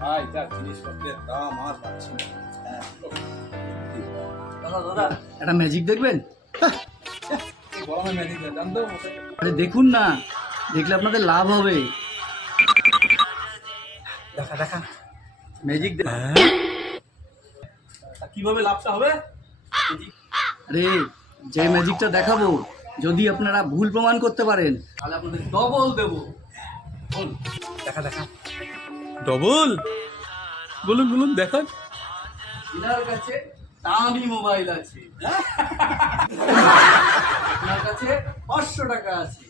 ভাই যা জিনিসপত্রের দাম আর পাচ্ছি না। দাদা দাদা একটা ম্যাজিক দেখবেন? এই গরমে ম্যাজিক জান তো মশাই। আরে দেখুন না, দেখলে আপনাদের লাভ হবে। দেখা দেখা ম্যাজিক কিভাবে লাভটা হবে? আরে যে ম্যাজিকটা দেখাবো, যদি আপনারা ভুল প্রমাণ করতে পারেন তাহলে আপনাদের ডবল দেবো। বল দেখা দেখা ডবল বলুন বলুন দেখান। এনার কাছে দামি মোবাইল আছে, আপনার কাছে 500 টাকা আছে।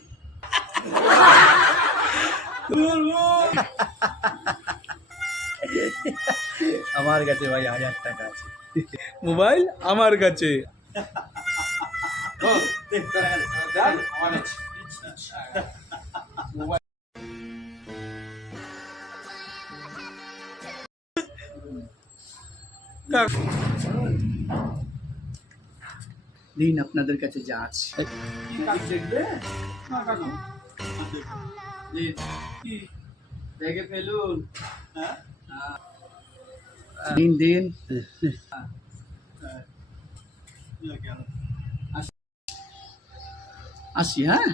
আমার কাছে ভাই 1000 টাকা আছে, মোবাইল আমার কাছে। দিন আপনাদের কাছে যা আছে। দেখবে দেখে ফেলুন। দিন দিন আসি, হ্যাঁ।